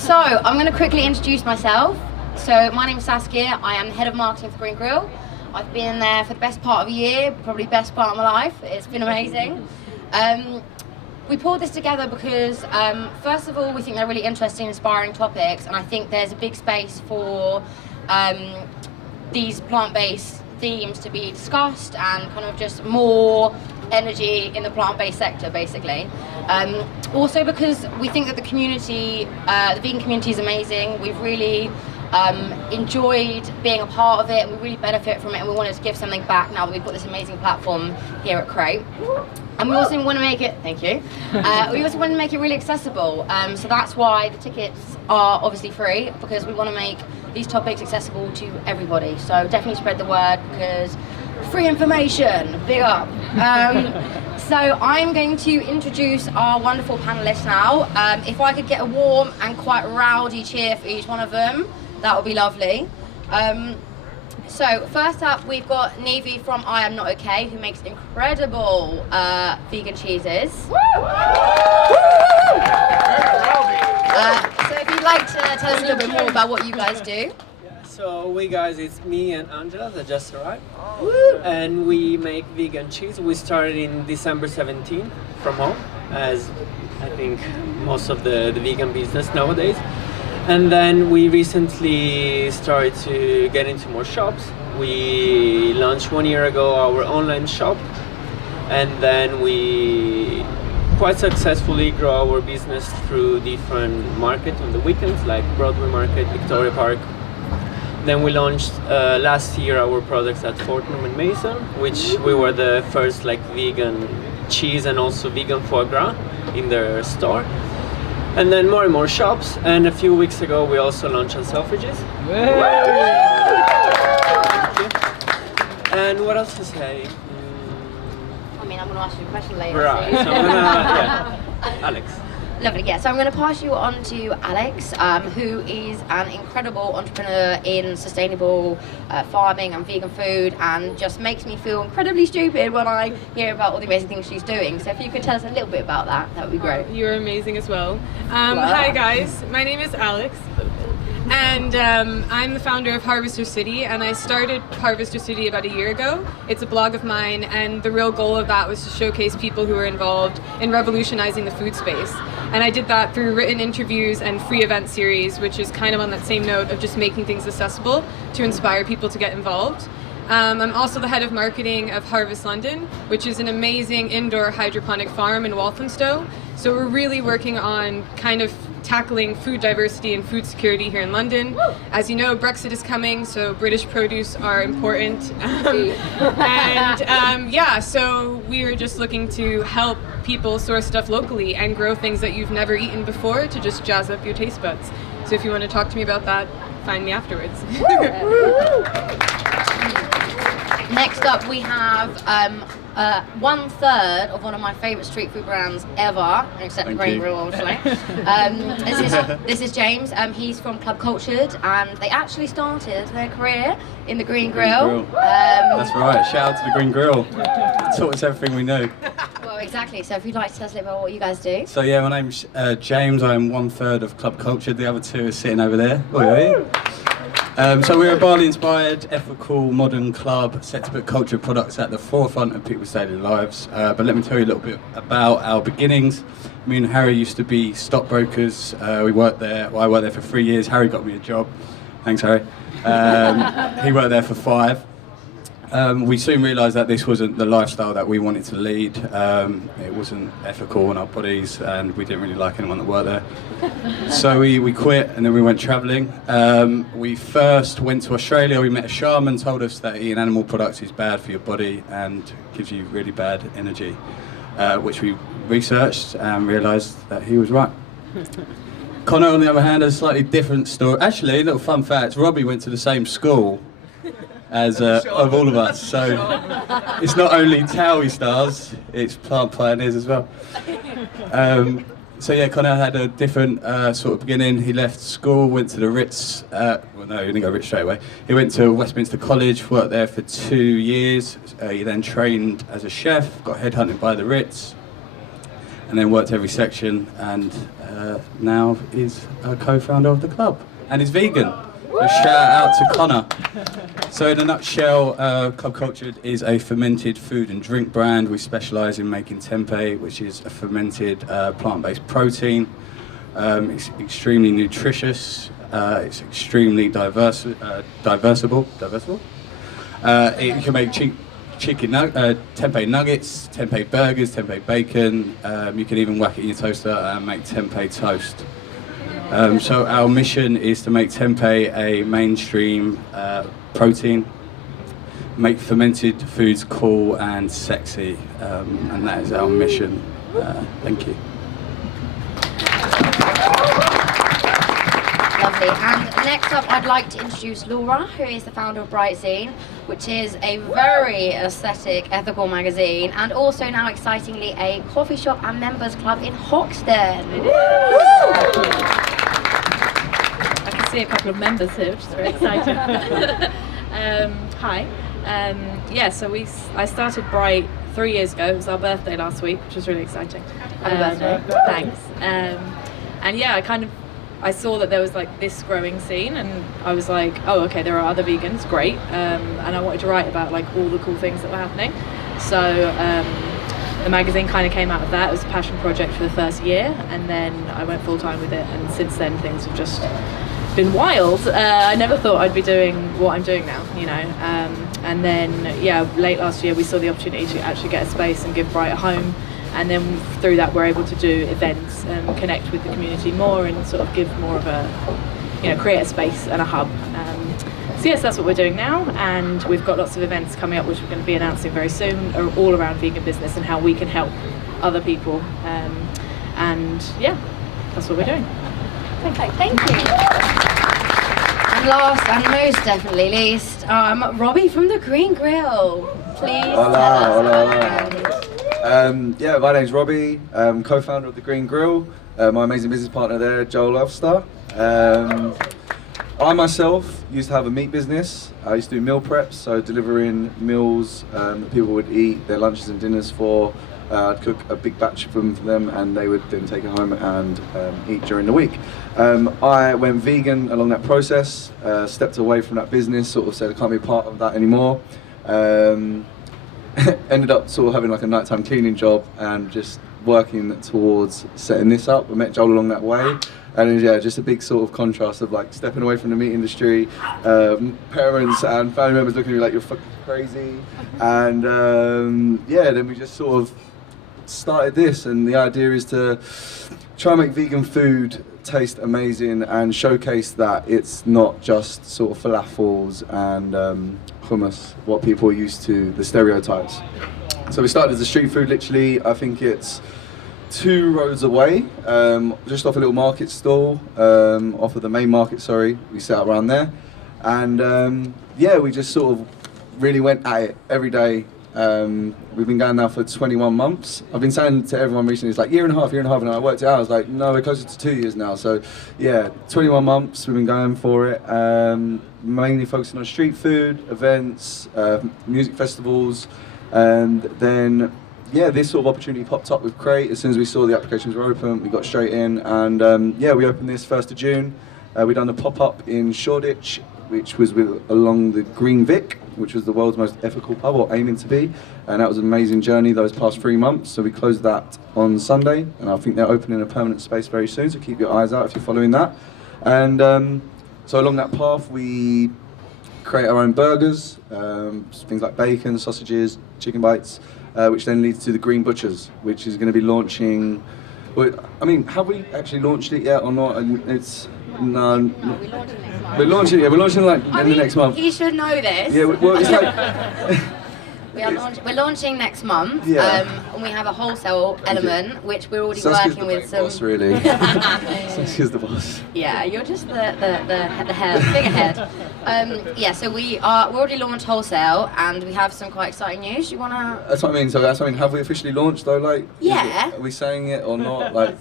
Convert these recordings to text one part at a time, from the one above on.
So, I'm going to quickly introduce myself. So, my name is Saskia. I am the head of marketing for Green Grill. I've been there for the best part of a year, probably best part of my life. It's been amazing. We pulled this together because, first of all, we think they're really interesting, inspiring topics, and I think there's a big space for these plant-based themes to be discussed and kind of just more energy in the plant-based sector, basically. Also because we think that the community, the vegan community is amazing. We've really enjoyed being a part of it, and we really benefit from it, and we wanted to give something back now that we've got this amazing platform here at Crate. And we also want to make it, thank you, we also want to make it really accessible. So that's why the tickets are obviously free, because we want to make these topics accessible to everybody. So definitely spread the word, because free information, big up. So I'm going to introduce our wonderful panelists now. If I could get a warm and quite rowdy cheer for each one of them, that would be lovely. So first up, we've got Nevi from I Am Not Okay, who makes incredible vegan cheeses. So if you'd like to tell us a little bit more about what you guys do. So it's me and Angela that just arrived, and we make vegan cheese. We started in December 17 from home, as I think most of the vegan business nowadays. And then we recently started to get into more shops. We launched 1 year ago our online shop, and then we quite successfully grow our business through different markets on the weekends, like Broadway Market, Victoria Park. Then we launched last year our products at Fortnum and Mason, which we were the first vegan cheese and also vegan foie gras in their store. And then more and more shops, and a few weeks ago we also launched on Selfridges. And what else to say? I mean, I'm going to ask you a question later. Right, so I'm gonna, Alex. Lovely, yeah. So I'm going to pass you on to Alex, who is an incredible entrepreneur in sustainable farming and vegan food, and just makes me feel incredibly stupid when I hear about all the amazing things she's doing. So if you could tell us a little bit about that, that would be great. You're amazing as well. Hi guys, my name is Alex, and I'm the founder of Harvester City, and I started Harvester City about a year ago. It's a blog of mine, and the real goal of that was to showcase people who are involved in revolutionizing the food space. And I did that through written interviews and free event series, which is kind of on that same note of just making things accessible to inspire people to get involved. I'm also the head of marketing of Harvest London, which is an amazing indoor hydroponic farm in Walthamstow. So we're really working on kind of tackling food diversity and food security here in London. As you know, Brexit is coming, so British produce are important. So we are just looking to help people source stuff locally and grow things that you've never eaten before to just jazz up your taste buds. So if you want to talk to me about that, find me afterwards. Next up, we have 1/3 of one of my favourite street food brands ever, except the Green Grill, obviously. This is James. He's from Club Cultured, and they actually started their career in the Green Grill. That's right. Shout out to the Green Grill. Taught us everything we know. Well, exactly. So if you'd like to tell us a little about what you guys do. So yeah, my name's James. I'm 1/3 of Club Cultured. The other two are sitting over there. So we're a Bali-inspired, ethical, modern club set to put culture products at the forefront of people's daily lives. But let me tell you a little bit about our beginnings. Me and Harry used to be stockbrokers. We worked there. Well, I worked there for 3 years. Harry got me a job. Thanks, Harry. He worked there for 5. We soon realised that this wasn't the lifestyle that we wanted to lead. It wasn't ethical on our bodies, and we didn't really like anyone that worked there. So we quit, and then we went travelling. We first went to Australia. We met a shaman, told us that eating animal products is bad for your body and gives you really bad energy, which we researched and realised that he was right. Connor, on the other hand, has a slightly different story. Actually, a little fun fact, Robbie went to the same school as of all of us, so it's not only Towie stars, it's plant pioneers as well. So yeah, Connor had a different sort of beginning. He left school, went to the Ritz, well no, he didn't go Ritz straight away. He went to Westminster College, worked there for 2 years. He then trained as a chef, got headhunted by the Ritz. and then worked every section, and now is a co-founder of the club, and is vegan. So shout out to Connor. So in a nutshell, Club Cultured is a fermented food and drink brand. We specialise in making tempeh, which is a fermented plant-based protein. It's extremely nutritious. It's extremely diversible. You can make tempeh nuggets, tempeh burgers, tempeh bacon. You can even whack it in your toaster and make tempeh toast. So our mission is to make tempeh a mainstream protein, make fermented foods cool and sexy, and that is our mission. Thank you. Lovely. And next up, I'd like to introduce Laura, who is the founder of Bright Zine, which is a very aesthetic, ethical magazine, and also now excitingly a coffee shop and members club in Hoxton. I can see a couple of members here, which is very exciting. Hi. So I started Bright 3 years ago. It was our birthday last week, which was really exciting. Happy birthday. Thanks. I saw that there was like this growing scene, and I was like, oh, okay, there are other vegans, great. And I wanted to write about like all the cool things that were happening. So the magazine kind of came out of that. It was a passion project for the first year, and then I went full time with it. And since then, things have just been wild. I never thought I'd be doing what I'm doing now, you know. And then, late last year, we saw the opportunity to actually get a space and give Bright a home. And then through that, we're able to do events and connect with the community more and sort of give more of a, create a space and a hub. So yes, that's what we're doing now, and we've got lots of events coming up which we're going to be announcing very soon, all around vegan business and how we can help other people. That's what we're doing. Thank you. And last and most definitely least, Robbie from the Green Grill. Please tell us. My name's Robbie, co-founder of the Green Grill. My amazing business partner there, Joel Lovestar. I myself used to have a meat business. I used to do meal preps, so delivering meals that people would eat their lunches and dinners for. I'd cook a big batch for them, and they would then take it home and eat during the week. I went vegan along that process, stepped away from that business, sort of said I can't be part of that anymore. Ended up sort of having like a nighttime cleaning job and just working towards setting this up. I met Joel along that way, and just a big sort of contrast of like stepping away from the meat industry, parents and family members looking at me like you're fucking crazy, and then we just sort of started this, and the idea is to try and make vegan food taste amazing and showcase that it's not just sort of falafels and hummus, what people are used to, the stereotypes. So we started as a street food, literally, I think it's 2 roads away, just off a little market stall, off of the main market, we set up around there. And we just sort of really went at it every day. We've been going now for 21 months. I've been saying to everyone recently, it's like year and a half, and I worked it out. I was like, no, we're closer to 2 years now. So 21 months we've been going for it. Mainly focusing on street food, events, music festivals, and then this sort of opportunity popped up with Crate. As soon as we saw the applications were open, we got straight in, and we opened this 1st of June. We done a pop-up in Shoreditch, which was along the Green Vic, which was the world's most ethical pub, or aiming to be, and that was an amazing journey those past 3 months. So we closed that on Sunday, and I think they're opening a permanent space very soon, so keep your eyes out if you're following that. And so along that path we create our own burgers, things like bacon, sausages, chicken bites, which then leads to the Green Butchers, which is going to be launching. Have we actually launched it yet or not? It's no. We're launching next month. We're launching like in the next month. You should know this. Yeah, well, it's like we're launching next month. Yeah. And we have a wholesale element, which we're already Saskia's working the with some. boss, really. Saskia's the boss. Yeah, you're just the figurehead. So we already launched wholesale, and we have some quite exciting news. You wanna? That's what I mean. So have we officially launched though? Like, yeah. Are we saying it or not? Like,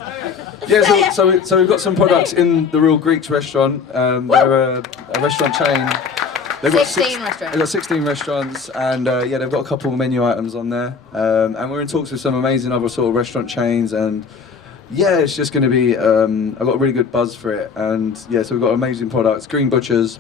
So we've got some products in the Real Greeks restaurant. They're a restaurant chain. They've got 16 restaurants. They've got 16 restaurants, and yeah, they've got a couple of menu items on there. And we're in talks with some amazing other sort of restaurant chains, and yeah, it's just going to be. I've got a really good buzz for it, and yeah, so we've got amazing products. Green Butchers.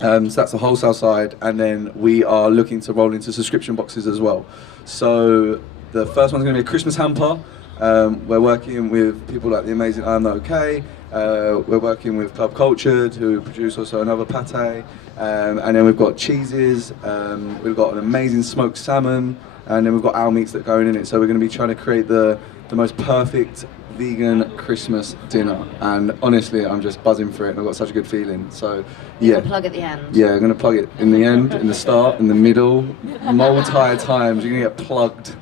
So that's the wholesale side, and then we are looking to roll into subscription boxes as well. So the first one's going to be a Christmas hamper. We're working with people like the amazing I Am Not Okay. We're working with Club Cultured, who produce also another pate. And then we've got cheeses. We've got an amazing smoked salmon, and then we've got our meats that go in it. So we're going to be trying to create the most perfect vegan Christmas dinner, and honestly I'm just buzzing for it, and I've got such a good feeling. So yeah, Plug at the end. yeah, I'm going to plug it in the end, in the start, in the middle, multi times. You're going to get plugged.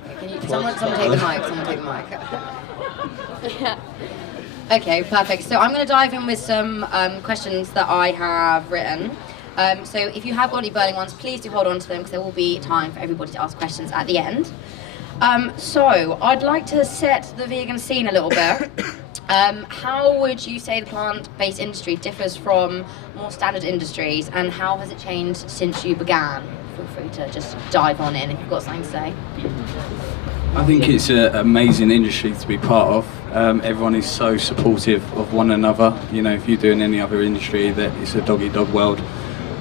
Someone take the mic. Someone take the mic. Okay, perfect. So I'm going to dive in with some questions that I have written. So if you have got any burning ones, please do hold on to them, because there will be time for everybody to ask questions at the end. So I'd like to set the vegan scene a little bit. How would you say the plant-based industry differs from more standard industries, and how has it changed since you began? Feel free to just dive on in if you've got something to say. I think it's an amazing industry to be part of. Everyone is so supportive of one another. You know, if you're doing any other industry, that it's a dog-eat-dog world.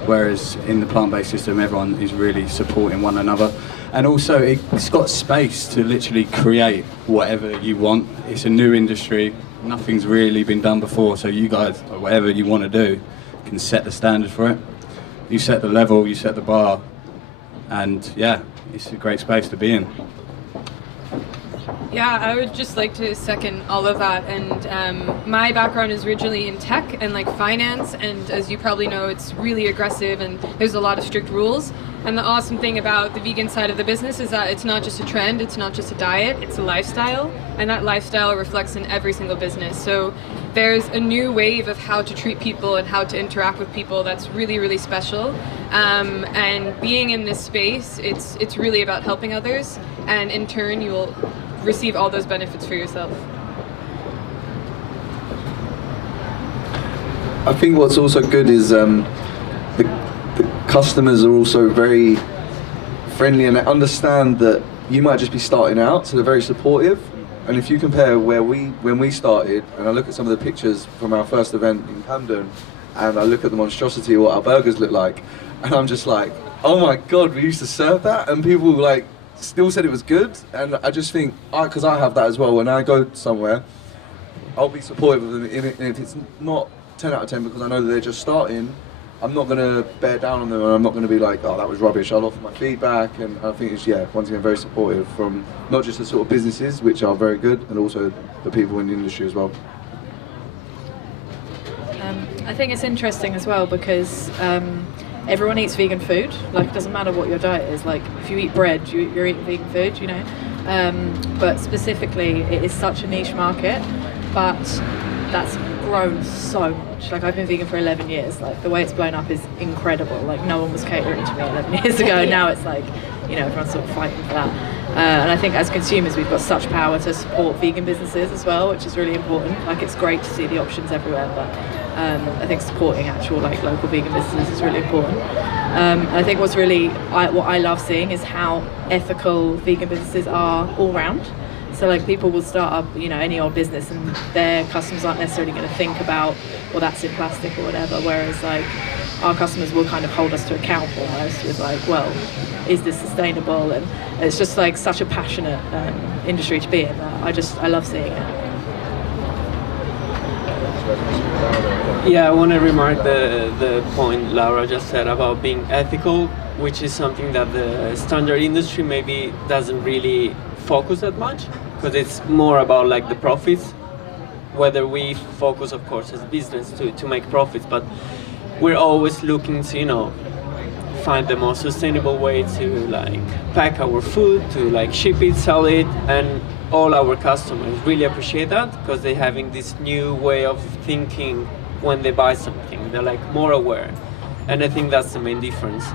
Whereas in the plant-based system, everyone is really supporting one another. And also, it's got space to literally create whatever you want. It's a new industry. Nothing's really been done before, so you guys, or whatever you want to do, can set the standard for it. You set the level, you set the bar, and yeah, it's a great space to be in. Yeah, I would just like to second all of that. And my background is originally in tech and like finance, and as you probably know, it's really aggressive and there's a lot of strict rules. And the awesome thing about the vegan side of the business is that it's not just a trend, it's not just a diet, it's a lifestyle, and that lifestyle reflects in every single business. So there's a new wave of how to treat people and how to interact with people that's really, really special. And being in this space, it's really about helping others, and in turn you will receive all those benefits for yourself. I think what's also good is the customers are also very friendly, and they understand that you might just be starting out, so they're very supportive. And if you compare when we started, and I look at some of the pictures from our first event in Camden, and I look at the monstrosity of what our burgers look like, and I'm just like, oh my god, we used to serve that, and people like still said it was good. And I just think, because I have that as well, when I go somewhere, I'll be supportive of them, and if it's not 10 out of 10 because I know that they're just starting, I'm not going to bear down on them, and I'm not going to be like, oh, that was rubbish. I'll offer my feedback, and I think it's, yeah, once again, very supportive from not just the sort of businesses, which are very good, and also the people in the industry as well. I think it's interesting as well because everyone eats vegan food. Like, it doesn't matter what your diet is. Like, if you eat bread, you're eating vegan food, you know. But specifically, it is such a niche market, but that's grown so much. Like, I've been vegan for 11 years. Like, the way it's blown up is incredible. Like, no one was catering to me 11 years ago. Now it's like, you know, everyone's sort of fighting for that. And I think as consumers, we've got such power to support vegan businesses as well, which is really important. Like, it's great to see the options everywhere, but I think supporting actual like local vegan businesses is really important. And I think what's really what I love seeing is how ethical vegan businesses are all round. So like, people will start up, you know, any old business, and their customers aren't necessarily going to think about, well, that's in plastic or whatever. Whereas like, our customers will kind of hold us to account almost with like, well, is this sustainable? And it's just like such a passionate industry to be in. I love seeing it. Yeah, I want to remark the point Laura just said about being ethical, which is something that the standard industry maybe doesn't really focus that much, because it's more about like the profits, whether we focus, of course, as business to make profits, but we're always looking to, you know, find the most sustainable way to like pack our food, to like ship it, sell it, and all our customers really appreciate that, because they're having this new way of thinking when they buy something. They're like more aware, and I think that's the main difference.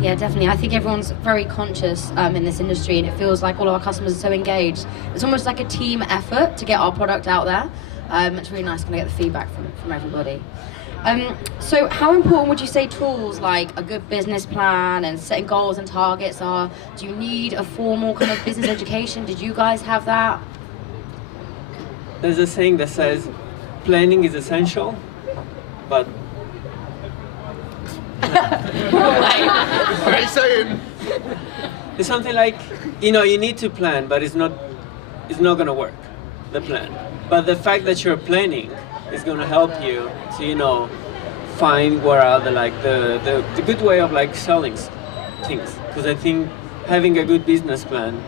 Yeah, definitely. I think everyone's very conscious in this industry, and it feels like all our customers are so engaged. It's almost like a team effort to get our product out there. It's really nice to get the feedback from everybody. So how important would you say tools like a good business plan and setting goals and targets are? Do you need a formal kind of business education? Did you guys have that? There's a saying that says, planning is essential, but Great saying. it's something like, you need to plan, but it's not gonna work, the plan. But the fact that you're planning is gonna help you to, find where are the good way of selling things. Because I think having a good business plan,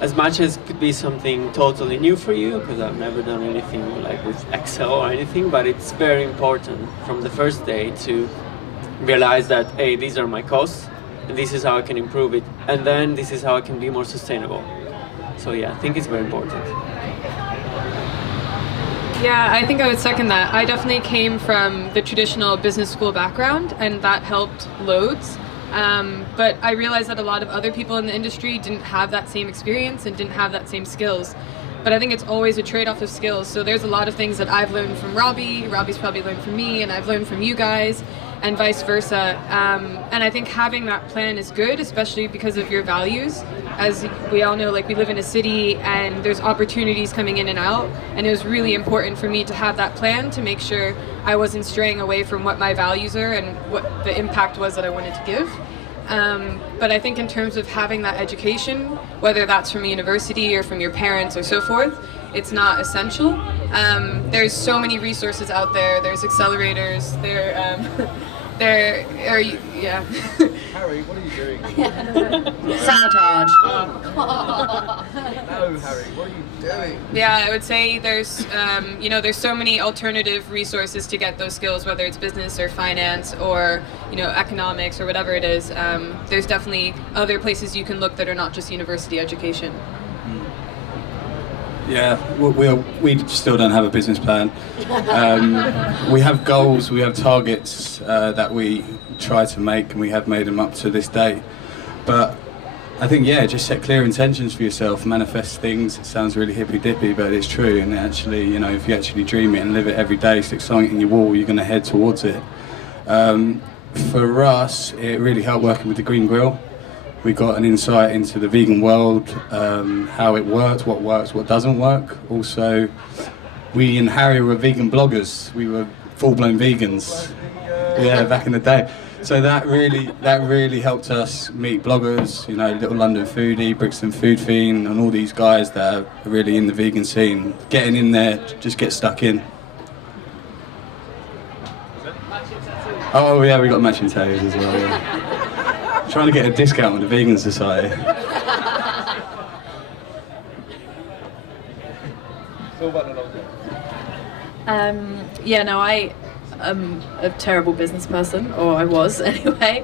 as much as could be something totally new for you, because I've never done anything with Excel or anything, but it's very important from the first day to realize that, hey, these are my costs, and this is how I can improve it, and then this is how I can be more sustainable. So yeah, I think it's very important. Yeah, I think I would second that. I definitely came from the traditional business school background, and that helped loads. But I realized that a lot of other people in the industry didn't have that same experience and didn't have that same skills. But I think it's always a trade-off of skills. So there's a lot of things that I've learned from Robbie, Robbie's probably learned from me, and I've learned from you guys, and vice versa. And I think having that plan is good, especially because of your values. As we all know, we live in a city and there's opportunities coming in and out, and it was really important for me to have that plan to make sure I wasn't straying away from what my values are and what the impact was that I wanted to give. But I think in terms of having that education, whether that's from a university or from your parents or so forth, it's not essential. There's so many resources out there. There's accelerators. There are, yeah. Harry, what are you doing? Sabotage. No, Harry, what are you doing? Yeah, I would say there's, there's so many alternative resources to get those skills, whether it's business or finance or, economics or whatever it is. There's definitely other places you can look that are not just university education. Yeah, we still don't have a business plan. We have goals, we have targets that we try to make, and we have made them up to this day. But I think, just set clear intentions for yourself, manifest things. It sounds really hippy-dippy, but it's true. And actually, if you actually dream it and live it every day, stick something in your wall, you're going to head towards it. For us, it really helped working with the Green Grill. We got an insight into the vegan world, how it works, what doesn't work. Also, we and Harry were vegan bloggers. We were full-blown vegans, back in the day. So that really helped us meet bloggers, Little London Foodie, Brixton Food Fiend, and all these guys that are really in the vegan scene. Getting in there, just get stuck in. Oh yeah, we got matching tattoos as well. Yeah. Trying to get a discount with the Vegan Society. I am a terrible business person, or I was anyway.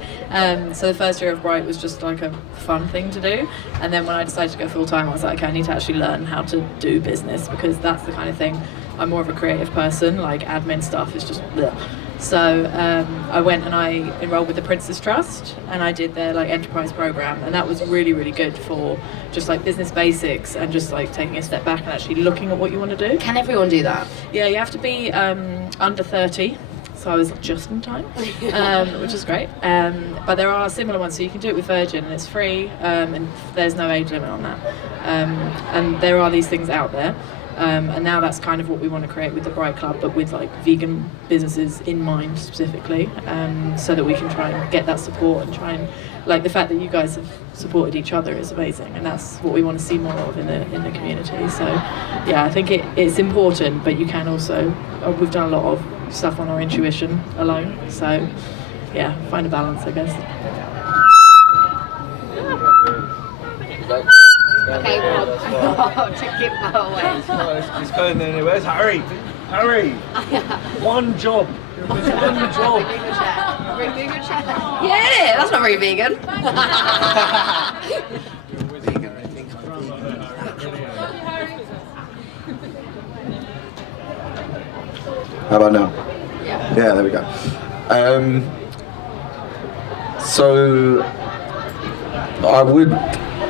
So the first year of Bright was just a fun thing to do, and then when I decided to go full time, I was like, okay, I need to actually learn how to do business, because that's the kind of thing. I'm more of a creative person. Admin stuff is just bleh. So I went and I enrolled with the Prince's Trust, and I did their enterprise program, and that was really, really good for just business basics and just taking a step back and actually looking at what you want to do. Can everyone do that? Yeah, you have to be under 30, so I was just in time, which is great. But there are similar ones, so you can do it with Virgin, and it's free, and there's no age limit on that. And there are these things out there. And now that's kind of what we want to create with the Bright Club, but with vegan businesses in mind specifically, so that we can try and get that support and try and the fact that you guys have supported each other is amazing, and that's what we want to see more of in the community. So yeah, I think it's important, but you can also we've done a lot of stuff on our intuition alone. So yeah, find a balance, I guess. Okay, Rob. To keep that away. It's going anywhere. Where's Harry? Harry! One job. One job. Vegan chat. Yeah, that's not very vegan. How about now? Yeah, there we go. So I would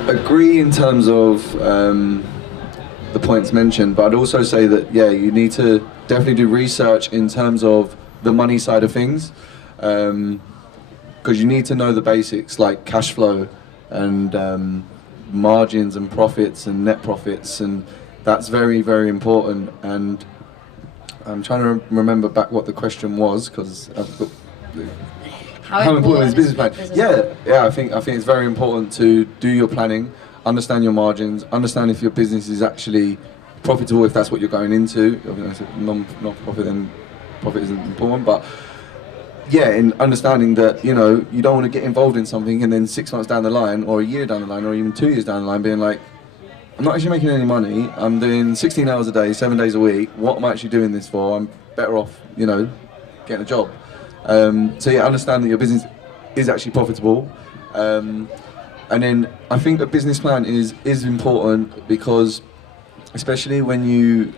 agree in terms of the points mentioned, but I'd also say that you need to definitely do research in terms of the money side of things, because you need to know the basics like cash flow and margins and profits and net profits, and that's very, very important. And I'm trying to remember back what the question was, because I've got how important is business plan? Yeah. I think it's very important to do your planning, understand your margins, understand if your business is actually profitable, if that's what you're going into. If it's a non-profit, then profit isn't important. But yeah, in understanding that, you know, you don't want to get involved in something and then 6 months down the line, or a year down the line, or even 2 years down the line, being like, I'm not actually making any money. I'm doing 16 hours a day, 7 days a week. What am I actually doing this for? I'm better off, you know, getting a job. So yeah, understand that your business is actually profitable. And then I think a business plan is important, because especially when you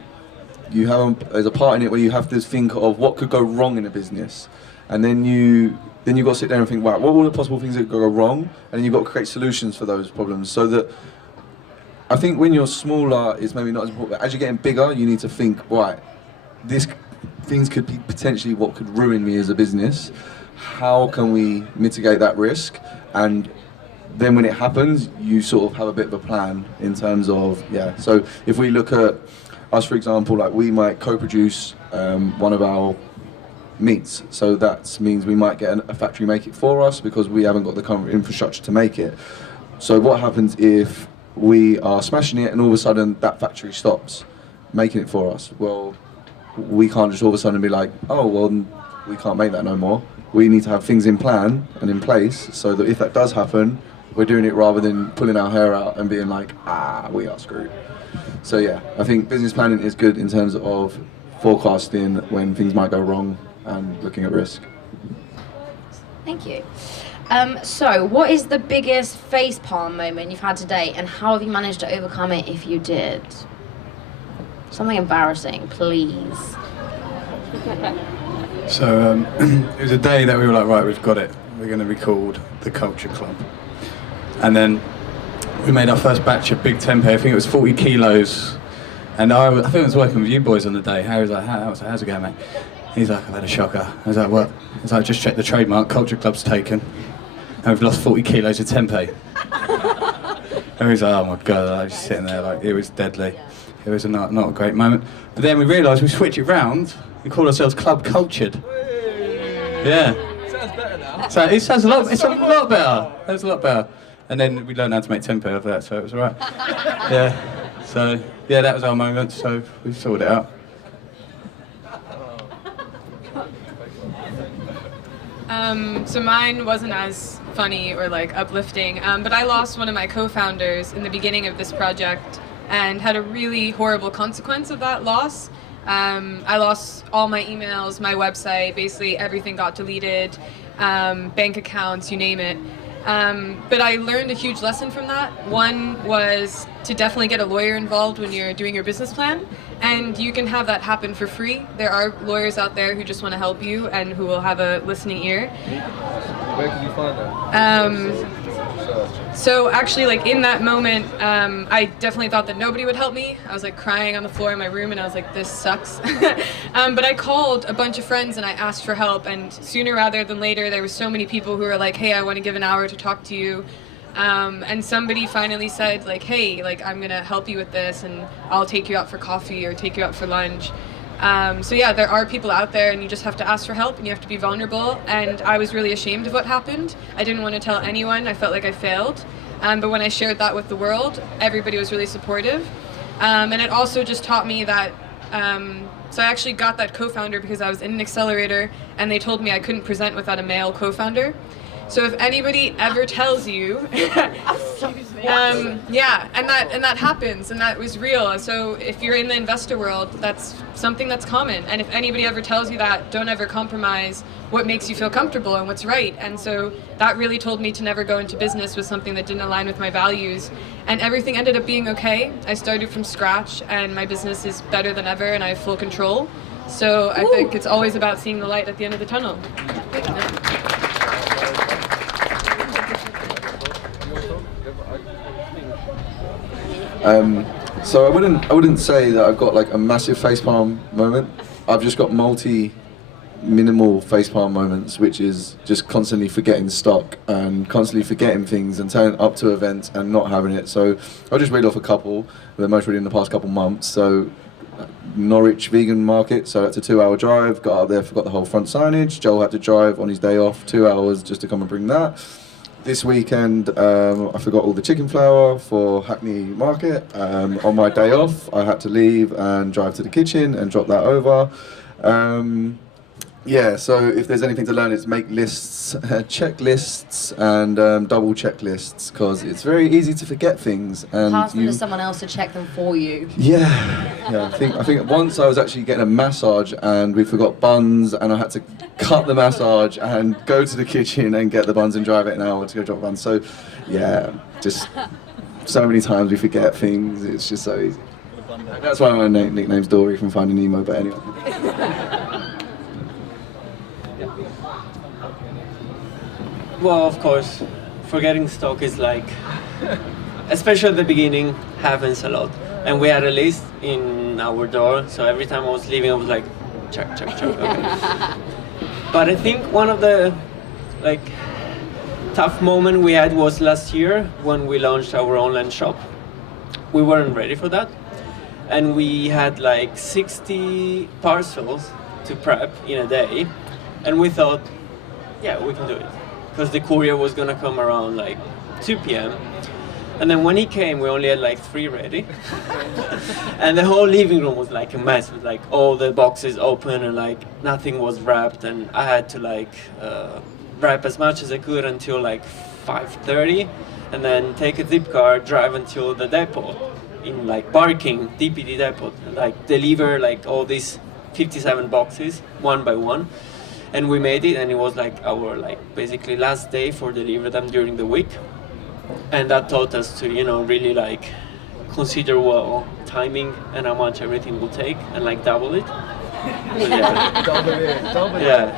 have there's a part in it where you have to think of what could go wrong in a business, and then you've got to sit there and think, right, what are all the possible things that could go wrong, and then you've got to create solutions for those problems. So that I think when you're smaller, it's maybe not as important, but as you're getting bigger, you need to think, right, things could be potentially what could ruin me as a business. How can we mitigate that risk? And then when it happens, you sort of have a bit of a plan in terms of, yeah. So if we look at us, for example, like we might co-produce one of our meats. So that means we might get a factory make it for us, because we haven't got the current infrastructure to make it. So what happens if we are smashing it and all of a sudden that factory stops making it for us? Well, we can't just all of a sudden be like, oh, well, we can't make that no more. We need to have things in plan and in place so that if that does happen, we're doing it rather than pulling our hair out and being like, we are screwed. So yeah, I think business planning is good in terms of forecasting when things might go wrong and looking at risk. Thank you. So what is the biggest facepalm moment you've had to date, and how have you managed to overcome it if you did? Something embarrassing, please. So it was a day that we were like, right, we've got it. We're going to be called the Culture Club. And then we made our first batch of big tempeh. I think it was 40 kilos. And I think I was working with you boys on the day. Harry was like, how's it going, mate? He's like, I've had a shocker. I was like, what? He's like, just checked the trademark, Culture Club's taken. And we've lost 40 kilos of tempeh. And he's like, oh my God, I was just sitting there like, it was deadly. It was not a great moment. But then we realised we switch it round and call ourselves Club Cultured. Yeah. Sounds better now. So it sounds a lot better. It was a lot better. And then we learned how to make tempeh after that, so it was alright. Yeah. So yeah, that was our moment. So we sorted it out. So mine wasn't as funny or like uplifting, but I lost one of my co-founders in the beginning of this project and had a really horrible consequence of that loss. I lost all my emails, my website, basically everything got deleted, bank accounts, you name it. But I learned a huge lesson from that. One was to definitely get a lawyer involved when you're doing your business plan, and you can have that happen for free. There are lawyers out there who just want to help you and who will have a listening ear. Where can you find that? So actually, like in that moment, I definitely thought that nobody would help me. I was like crying on the floor in my room and I was like, this sucks. But I called a bunch of friends and I asked for help, and sooner rather than later, there were so many people who were like, hey, I want to give an hour to talk to you. And somebody finally said like, hey, like I'm gonna help you with this and I'll take you out for coffee or take you out for lunch. So yeah, there are people out there and you just have to ask for help and you have to be vulnerable, and I was really ashamed of what happened. I didn't want to tell anyone. I felt like I failed. But when I shared that with the world, everybody was really supportive. And it also just taught me that, so I actually got that co-founder because I was in an accelerator and they told me I couldn't present without a male co-founder. So if anybody ever tells you, yeah, and that happens, and that was real. So if you're in the investor world, that's something that's common. And if anybody ever tells you that, don't ever compromise what makes you feel comfortable and what's right. And so that really told me to never go into business with something that didn't align with my values. And everything ended up being okay. I started from scratch, and my business is better than ever, and I have full control. So I think it's always about seeing the light at the end of the tunnel. So I wouldn't say that I've got like a massive facepalm moment. I've just got multi minimal facepalm moments, which is just constantly forgetting stock and constantly forgetting things and turning up to events and not having it. So I'll just read off a couple, the most really in the past couple months. So Norwich vegan market, so that's a 2-hour drive, got out there, forgot the whole front signage. Joel had to drive on his day off 2 hours just to come and bring that. This weekend, I forgot all the chicken flour for Hackney Market. On my day off, I had to leave and drive to the kitchen and drop that over. Yeah, so if there's anything to learn, it's make lists, checklists, and double checklists, because it's very easy to forget things. And Pass them to someone else to check them for you. Yeah. I think once I was actually getting a massage and we forgot buns, and I had to cut the massage and go to the kitchen and get the buns and drive it an hour to go drop buns. So, yeah, just so many times we forget things. It's just so easy. That's why my nickname's Dory from Finding Nemo. But anyway. Well, of course, forgetting stock is like, especially at the beginning, happens a lot. And we had a list in our door, so every time I was leaving, I was like, check, okay. But I think one of the tough moment we had was last year when we launched our online shop. We weren't ready for that, and we had like 60 parcels to prep in a day, and we thought, yeah, we can do it, because the courier was gonna come around like 2 p.m. And then when he came, we only had like 3 ready. And the whole living room was like a mess, with like all the boxes open and like nothing was wrapped. And I had to wrap as much as I could until like 5:30, and then take a zip car, drive until the depot in like Barking, DPD depot, and like deliver like all these 57 boxes one by one. And we made it, and it was like our basically last day for deliver them during the week. And that taught us to, really consider well timing and how much everything will take, and double it. So, yeah. Double it. Yeah.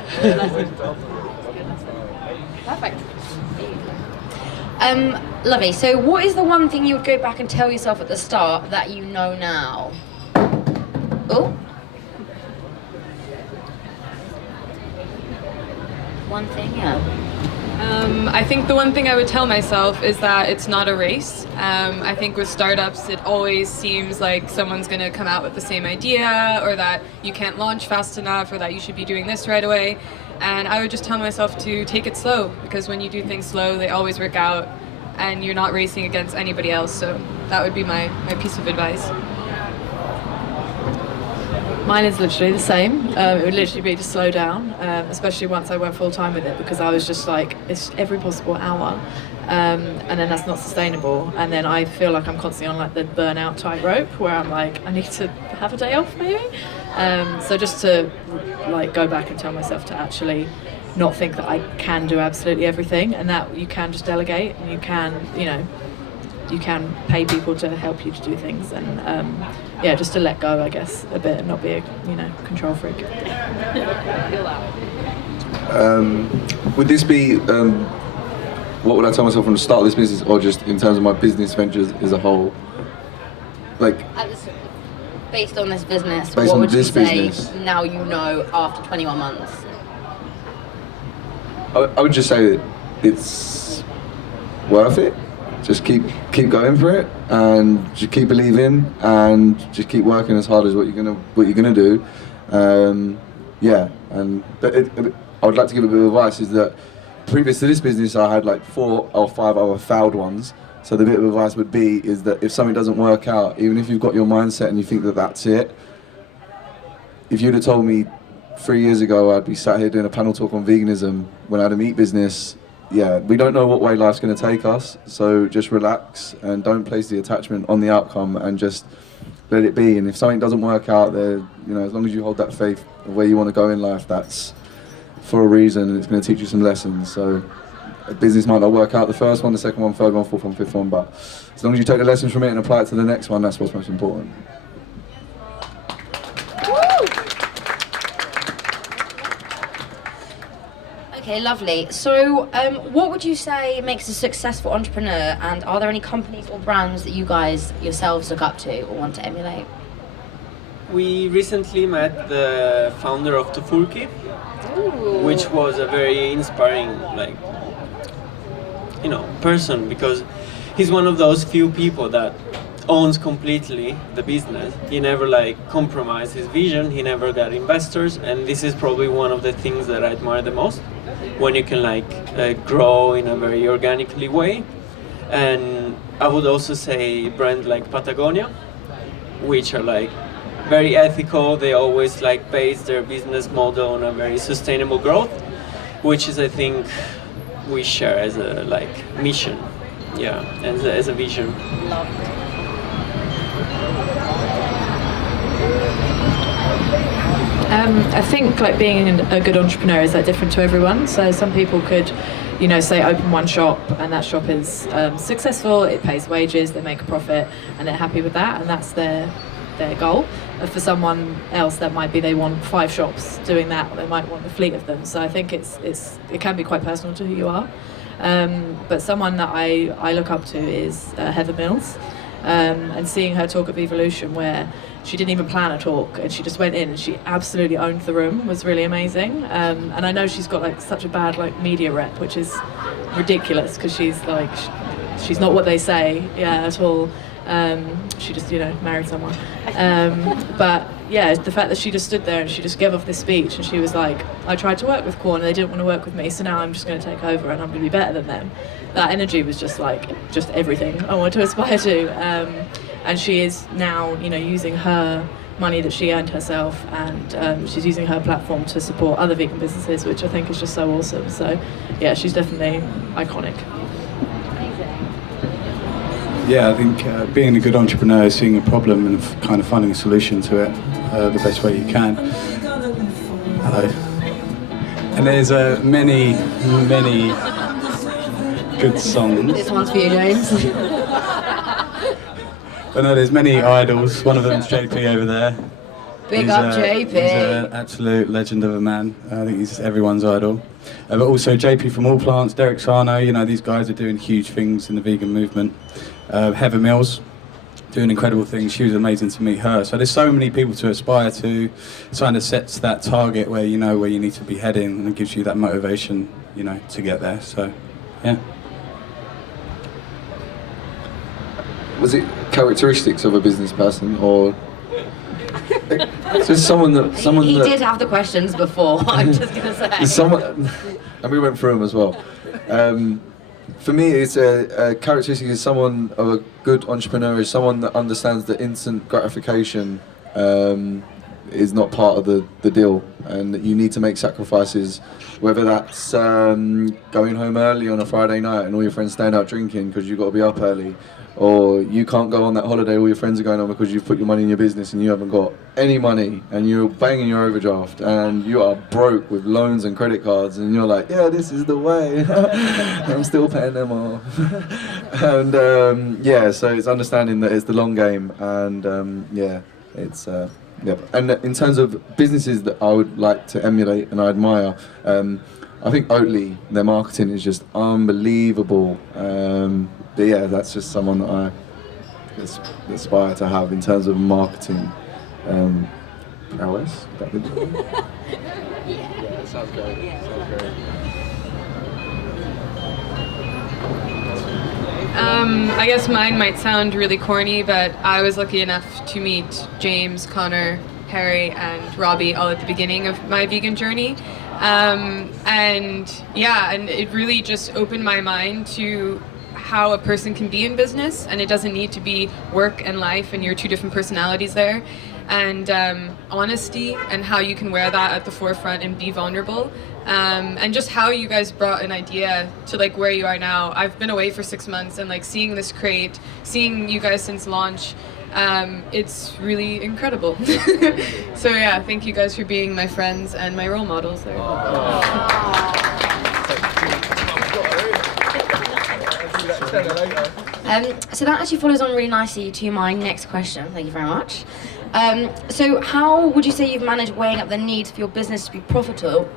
Perfect. Lovely. So what is the one thing you would go back and tell yourself at the start that you know now? Oh. One thing, yeah. I think the one thing I would tell myself is that it's not a race. I think with startups, it always seems like someone's going to come out with the same idea, or that you can't launch fast enough, or that you should be doing this right away. And I would just tell myself to take it slow, because when you do things slow, they always work out, and you're not racing against anybody else. So that would be my piece of advice. Mine is literally the same. It would literally be to slow down, especially once I went full time with it, because I was just like, it's every possible hour, and then that's not sustainable. And then I feel like I'm constantly on the burnout tightrope, where I'm like, I need to have a day off maybe. So just to go back and tell myself to actually not think that I can do absolutely everything, and that you can just delegate, and you can, you can pay people to help you to do things, and just to let go, I guess, a bit, and not be a control freak. Would this be what would I tell myself from the start of this business, or just in terms of my business ventures as a whole? Based on this business, Based what on would you this say business. now you know after 21 months? I would just say that it's worth it. Just keep going for it, and just keep believing, and just keep working as hard as what you're gonna do. I would like to give a bit of advice, is that previous to this business I had 4 or 5 other failed ones. So the bit of advice would be is that if something doesn't work out, even if you've got your mindset and you think that that's it, if you'd have told me 3 years ago I'd be sat here doing a panel talk on veganism when I had a meat business, we don't know what way life's going to take us, so just relax and don't place the attachment on the outcome, and just let it be. And if something doesn't work out there, as long as you hold that faith of where you want to go in life, that's for a reason, and it's going to teach you some lessons. So a business might not work out the first one, the second one, third one, fourth one, fifth one, but as long as you take the lessons from it and apply it to the next one, that's what's most important. Okay, lovely. So what would you say makes a successful entrepreneur, and are there any companies or brands that you guys yourselves look up to or want to emulate? we recently met the founder of Tufulki, which was a very inspiring, like, you know, person, because he's one of those few people that owns completely the business. He never like compromised his vision. He never got investors, and this is probably one of the things that I admire the most, when you can like grow in a very organically way. And I would also say brands like Patagonia, which are like very ethical. They always like base their business model on a very sustainable growth, which is, I think, we share as a like mission, yeah, as a vision. I think like being a good entrepreneur is like different to everyone. So some people could, you know, say open one shop and that shop is successful, it pays wages, they make a profit, and they're happy with that, and that's their goal. For someone else, that might be they want 5 shops doing that, or they might want a fleet of them. So I think it can be quite personal to who you are. But someone that I look up to is Heather Mills, and seeing her talk at Evolution, where she didn't even plan a talk and she just went in and she absolutely owned the room, was really amazing. And I know she's got like such a bad like media rep, which is ridiculous, because she's like she's not what they say, at all. She just, you know, married someone. But yeah, the fact that she just stood there and she just gave off this speech and she was like, I tried to work with Quorn and they didn't want to work with me, so now I'm just going to take over and I'm going to be better than them. That energy was just everything I want to aspire to. And she is now, you know, using her money that she earned herself, and she's using her platform to support other vegan businesses, which I think is just so awesome. So yeah, she's definitely iconic. Yeah, I think being a good entrepreneur is seeing a problem and kind of finding a solution to it the best way you can. Hello. And there's many good songs. This one's for you, James. But no, there's many idols. One of them's JP over there. Big up JP. He's an absolute legend of a man. I think he's everyone's idol. But also JP from All Plants, Derek Sarno, you know, these guys are doing huge things in the vegan movement. Heather Mills, doing incredible things. She was amazing to meet her. So there's so many people to aspire to. It kind of sets that target where you know where you need to be heading, and it gives you that motivation, you know, to get there. So, yeah. Was it characteristics of a business person, or just someone that He did have the questions before. I'm just gonna say. Someone, and we went through them as well. For me, it's a characteristic is someone of a good entrepreneur is someone that understands that instant gratification is not part of the deal, and that you need to make sacrifices, whether that's going home early on a Friday night and all your friends staying out drinking because you've got to be up early, or you can't go on that holiday all your friends are going on because you've put your money in your business and you haven't got any money and you're banging your overdraft and you are broke with loans and credit cards and you're like, yeah, this is the way. I'm still paying them off. And yeah, so it's understanding that it's the long game, and yeah, it's yeah. And in terms of businesses that I would like to emulate and I admire, I think Oatly, their marketing is just unbelievable. But yeah, that's just someone that I aspire to have in terms of marketing prowess. Yeah, that sounds great. I guess mine might sound really corny, but I was lucky enough to meet James, Connor, Harry, and Robbie all at the beginning of my vegan journey. And yeah, and it really just opened my mind to how a person can be in business, and it doesn't need to be work and life and your two different personalities there, and honesty and how you can wear that at the forefront and be vulnerable, and just how you guys brought an idea to like where you are now. I've been away for 6 months, and like seeing this crate, seeing you guys since launch, it's really incredible. So yeah, thank you guys for being my friends and my role models there. So that actually follows on really nicely to my next question. Thank you very much. So how would you say you've managed weighing up the need for your business to be profitable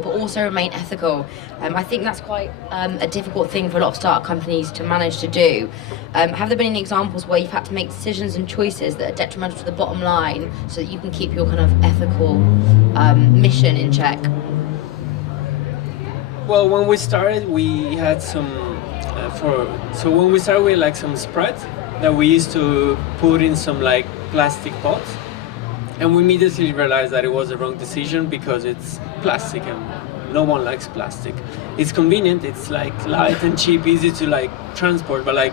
but also remain ethical? I think that's quite a difficult thing for a lot of startup companies to manage to do. Have there been any examples where you've had to make decisions and choices that are detrimental to the bottom line so that you can keep your kind of ethical mission in check? Well, when we started, we had some when we started, we had like some spread that we used to put in some like plastic pots, and we immediately realized that it was the wrong decision because it's plastic and no one likes plastic. It's convenient, it's like light and cheap, easy to like transport, but like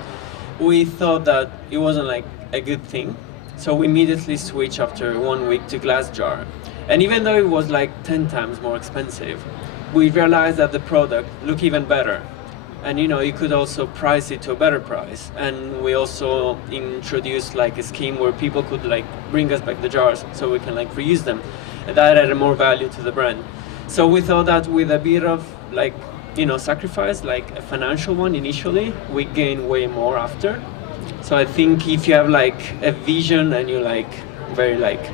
we thought that it wasn't like a good thing, so we immediately switched after 1 week to glass jar. And even though it was like 10 times more expensive, we realized that the product looked even better. And you know, you could also price it to a better price. And we also introduced like a scheme where people could like bring us back the jars so we can like reuse them. And that added more value to the brand. So we thought that with a bit of like, you know, sacrifice, like a financial one initially, we gain way more after. So I think if you have like a vision and you're like very like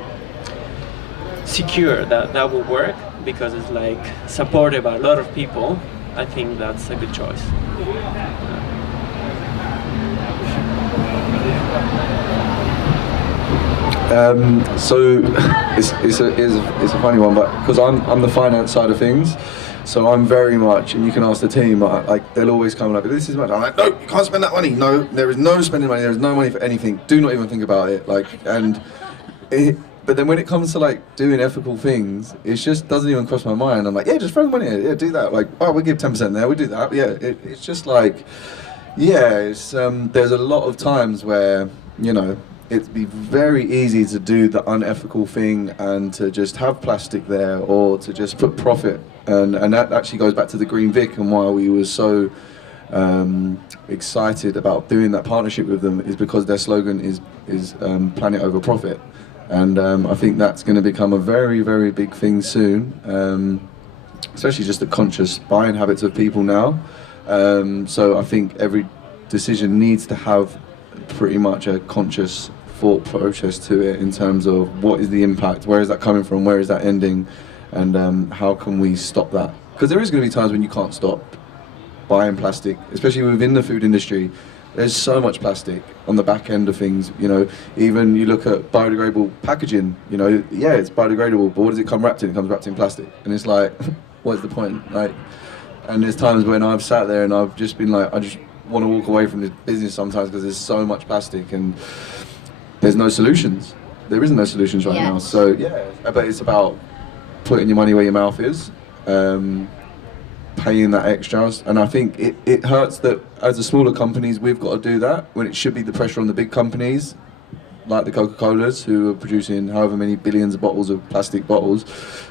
secure that that will work because it's like supported by a lot of people, I think that's a good choice. So it's a funny one, but because I'm the finance side of things, so I'm very much, and you can ask the team, like they'll always come like, this is much. I'm like, no, you can't spend that money. No, there is no spending money. There is no money for anything. Do not even think about it. Like, but then when it comes to like doing ethical things, it just doesn't even cross my mind. I'm like, yeah, just throw the money in it. Yeah, do that. Like, oh, we give 10% there. We do that. Yeah, it's just like, yeah, it's there's a lot of times where, you know, it'd be very easy to do the unethical thing and to just have plastic there or to just put profit. And that actually goes back to the Green Vic and why we were so excited about doing that partnership with them is because their slogan is planet over profit. And I think that's going to become a very, very big thing soon, especially just the conscious buying habits of people now. So I think every decision needs to have pretty much a conscious thought process to it in terms of what is the impact, where is that coming from, where is that ending, and how can we stop that? Because there is going to be times when you can't stop buying plastic, especially within the food industry. There's so much plastic on the back end of things, you know, even you look at biodegradable packaging, you know, yeah, it's biodegradable, but what does it come wrapped in? It comes wrapped in plastic. And it's like, what's the point? Like, and there's times when I've sat there and I've just been like, I just want to walk away from this business sometimes because there's so much plastic and there's no solutions. There isn't no solutions right now. So yeah, but it's about putting your money where your mouth is. Paying that extras, and I think it hurts that as the smaller companies we've got to do that when it should be the pressure on the big companies like the Coca-Colas who are producing however many billions of bottles of plastic bottles,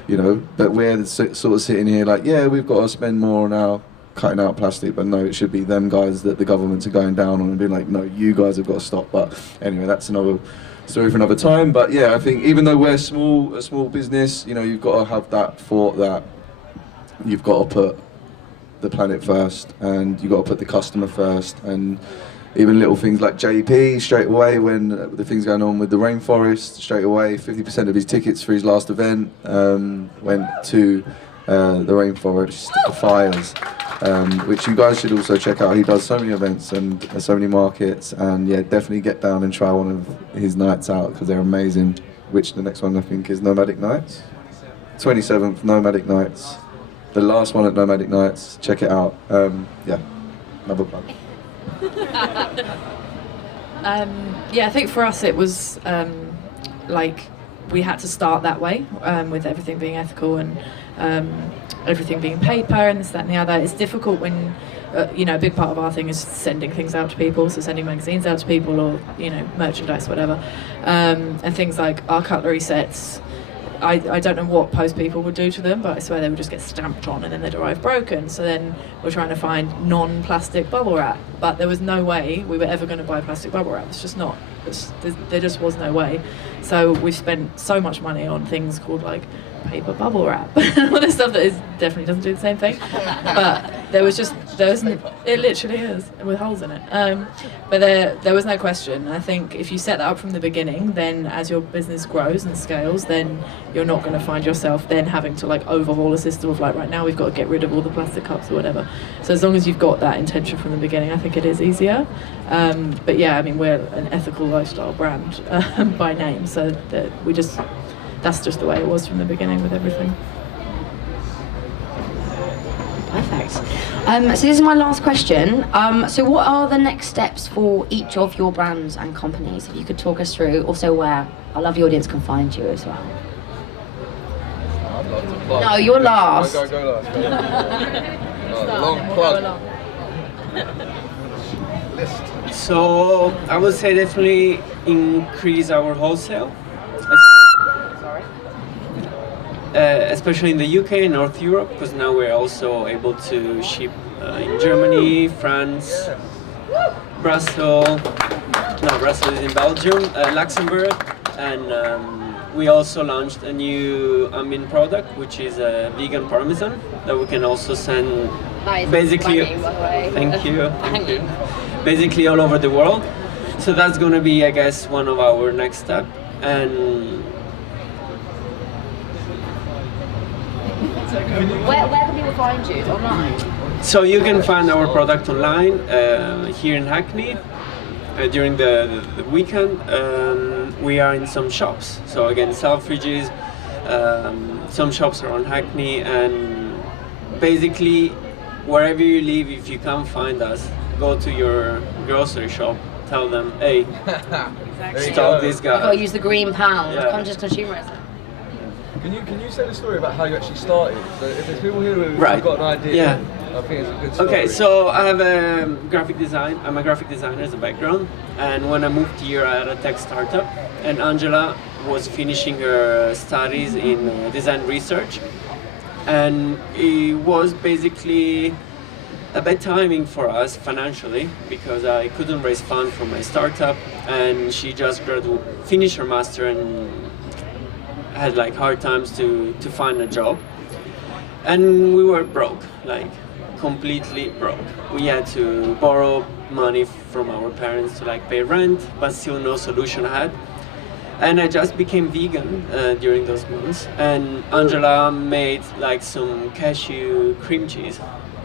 you know, but we're sort of sitting here like, yeah, we've got to spend more now cutting out plastic, but no, it should be them guys that the governments are going down on and being like, no, you guys have got to stop. But anyway, that's another story for another time. But yeah, I think even though we're a small business, you know, you've got to have that thought that you've got to put the planet first and you got to put the customer first. And even little things like JP, straight away when the things going on with the rainforest, straight away 50% of his tickets for his last event went to the rainforest fires, which you guys should also check out. He does so many events and so many markets, and yeah, definitely get down and try one of his nights out because they're amazing. Which the next one I think is Nomadic Nights, 27th Nomadic Nights. The last one at Nomadic Nights, check it out. Yeah, another plug. Yeah, I think for us it was like we had to start that way with everything being ethical and everything being paid per and this, that and the other. It's difficult when, you know, a big part of our thing is sending things out to people, so sending magazines out to people or, you know, merchandise, whatever. And things like our cutlery sets, I don't know what post people would do to them, but I swear they would just get stamped on and then they'd arrive broken. So then we're trying to find non-plastic bubble wrap, but there was no way we were ever going to buy plastic bubble wrap. It's just not, there just was no way. So we've spent so much money on things called like paper bubble wrap, all this stuff that definitely doesn't do the same thing. But there was just It literally is, with holes in it. But there was no question. I think if you set that up from the beginning, then as your business grows and scales, then you're not going to find yourself then having to like overhaul a system of like, right now we've got to get rid of all the plastic cups or whatever. So as long as you've got that intention from the beginning, I think it is easier. But yeah, I mean, we're an ethical lifestyle brand by name, so that that's just the way it was from the beginning with everything. Perfect. So this is my last question. So what are the next steps for each of your brands and companies? If you could talk us through, also where our lovely audience can find you as well. I'd love to plug. No, you're last. Go last. Long plug. List. So I would say definitely increase our wholesale. Especially in the UK and North Europe, because now we're also able to ship in Germany, France, Brussels is in Belgium, Luxembourg, and we also launched a new ambient product, which is a vegan parmesan that we can also send basically. By the way. Thank you. Basically all over the world. So that's going to be, I guess, one of our next steps. And Where can people find you? Online? so you can find our product online here in Hackney during the weekend. We are in some shops. So again, Selfridges, some shops around Hackney, and basically wherever you live, if you can't find us, go to your grocery shop, tell them, hey, stop this guy. You've got to use the green pound, Yeah. conscious consumerism. Can you say the story about how you actually started? So if there's people here who've Right. got an idea, Yeah. I think it's a good story. Okay, so I have a graphic design. I'm a graphic designer as a background, and when I moved here, I had a tech startup, and Angela was finishing her studies in design research, and it was basically a bad timing for us financially because I couldn't raise funds for my startup, and she just finished her master and had like hard times to find a job, and we were broke, like completely broke. We had to borrow money from our parents to like pay rent, but still no solution I had. And I just became vegan during those months, and Angela made like some cashew cream cheese,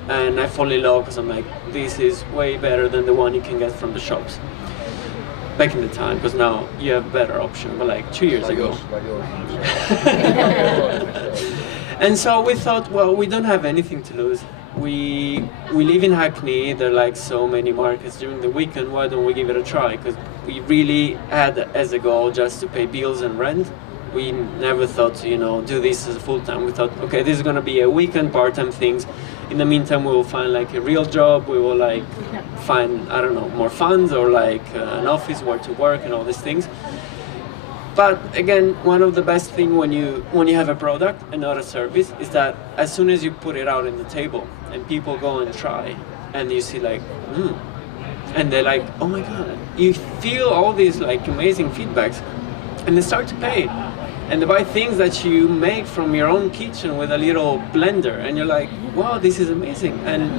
and I fall in love because I'm like, this is way better than the one you can get from the shops. Back in the time, because now you have better option, but like 2 years ago. And so we thought, well, we don't have anything to lose. We live in Hackney, there are like so many markets during the weekend, why don't we give it a try? Because we really had as a goal just to pay bills and rent. We never thought to, do this as a full-time. We thought, okay, this is gonna be a weekend part-time things. In the meantime, we will find like a real job, we will like find, I don't know, more funds or like an office where to work and all these things. But again, one of the best things when you have a product and not a service is that as soon as you put it out on the table and people go and try and you see like, and they're like, oh my God, you feel all these like amazing feedbacks and they start to pay. And they buy things that you make from your own kitchen with a little blender and you're like, wow, this is amazing. And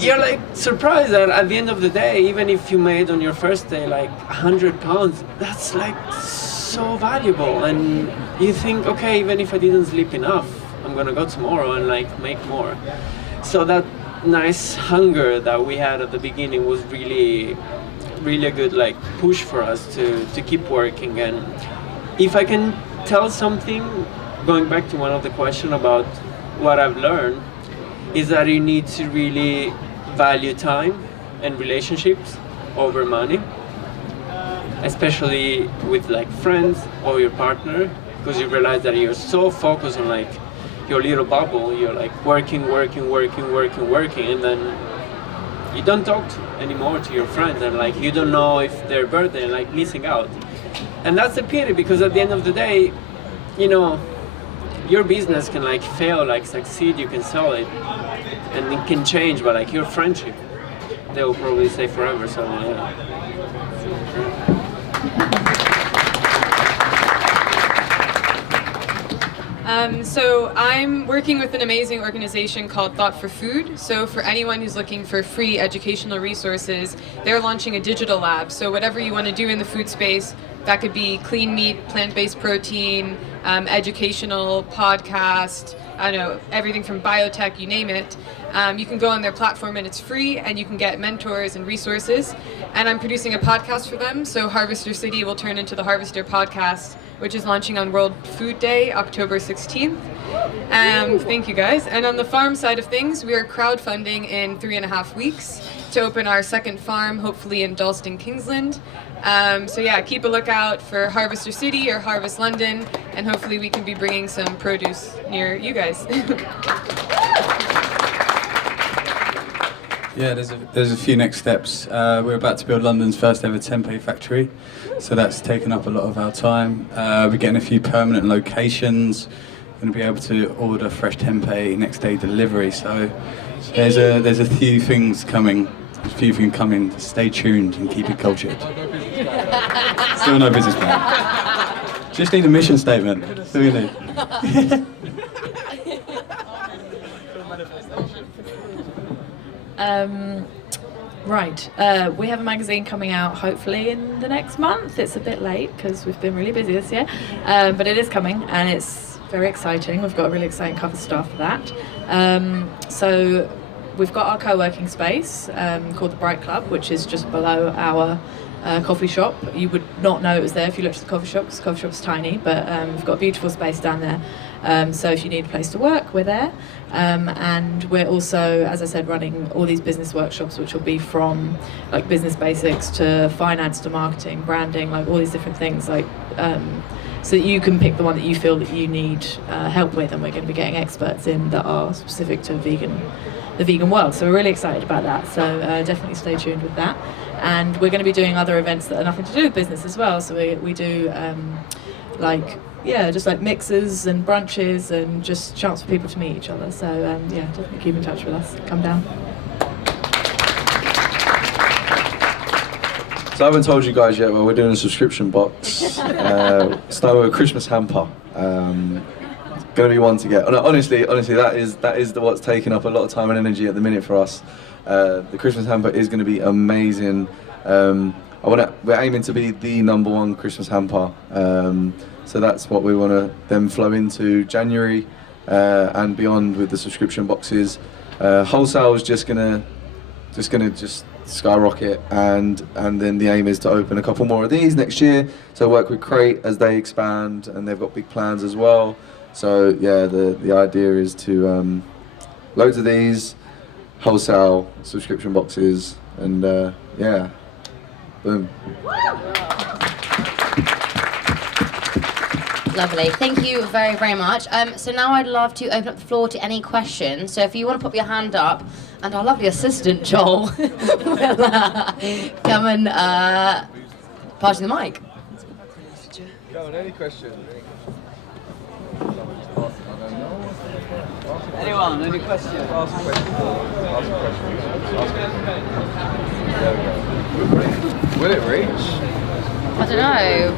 you're like surprised that at the end of the day, even if you made on your first day like £100, that's like so valuable. And you think, okay, even if I didn't sleep enough, I'm gonna go tomorrow and like make more. So that nice hunger that we had at the beginning was really a good like push for us to keep working. And if I can tell something, going back to one of the questions about what I've learned, is that you need to really value time and relationships over money, especially with like friends or your partner, because you realize that you're so focused on like your little bubble, you're like working, and then you don't talk anymore to your friends, and like you don't know if their birthday, and like missing out. And that's a pity, because at the end of the day, your business can like fail, like succeed, you can sell it, and it can change, but like your friendship, they will probably stay forever, so yeah. So I'm working with an amazing organization called Thought for Food. So for anyone who's looking for free educational resources, they're launching a digital lab. So whatever you want to do in the food space, that could be clean meat, plant-based protein, educational, podcast, I don't know, everything from biotech, you name it. You can go on their platform and it's free, and you can get mentors and resources. And I'm producing a podcast for them, so Harvester City will turn into the Harvester Podcast, which is launching on World Food Day, October 16th. Thank you guys. And on the farm side of things, we are crowdfunding in 3.5 weeks to open our second farm, hopefully in Dalston, Kingsland. So yeah, keep a lookout for Harvester City or Harvest London, and hopefully we can be bringing some produce near you guys. Yeah, there's a few next steps. We're about to build London's first ever tempeh factory, so that's taken up a lot of our time. We're getting a few permanent locations. We're going to be able to order fresh tempeh next day delivery. So there's a few things coming. Stay tuned and keep it cultured. Still no business plan. Just need a mission statement. That's all you need. Right, we have a magazine coming out hopefully in the next month. It's a bit late because we've been really busy this year, but it is coming and it's very exciting. We've got a really exciting cover star for that. So we've got our co-working space called the Bright Club, which is just below our coffee shop. You would not know it was there if you looked at the coffee shop, because the coffee shop's tiny, but we've got a beautiful space down there. So if you need a place to work, we're there. And we're also, as I said, running all these business workshops, which will be from like business basics to finance to marketing, branding, like all these different things, like so that you can pick the one that you feel that you need help with, and we're going to be getting experts in that are specific to the vegan world. So we're really excited about that. So definitely stay tuned with that. And we're going to be doing other events that are nothing to do with business as well. So we do just like mixers and brunches and just chance for people to meet each other. So definitely keep in touch with us. Come down. So I haven't told you guys yet, but we're doing a subscription box. Starting with a Christmas hamper. Going to be one to get. Honestly, that is what's taking up a lot of time and energy at the minute for us. The Christmas hamper is going to be amazing. We're aiming to be the #1 Christmas hamper. So that's what we want to then flow into January and beyond with the subscription boxes. Wholesale is just gonna skyrocket, and then the aim is to open a couple more of these next year. So work with Crate as they expand, and they've got big plans as well. So yeah, the idea is to loads of these, wholesale, subscription boxes, and boom. Lovely, thank you very, very much. So now I'd love to open up the floor to any questions. So if you want to put your hand up, and our lovely assistant Joel will come and pass you the mic. Go on, any question? Anyone, any questions? Ask a question. There we go. Will it reach? I don't know.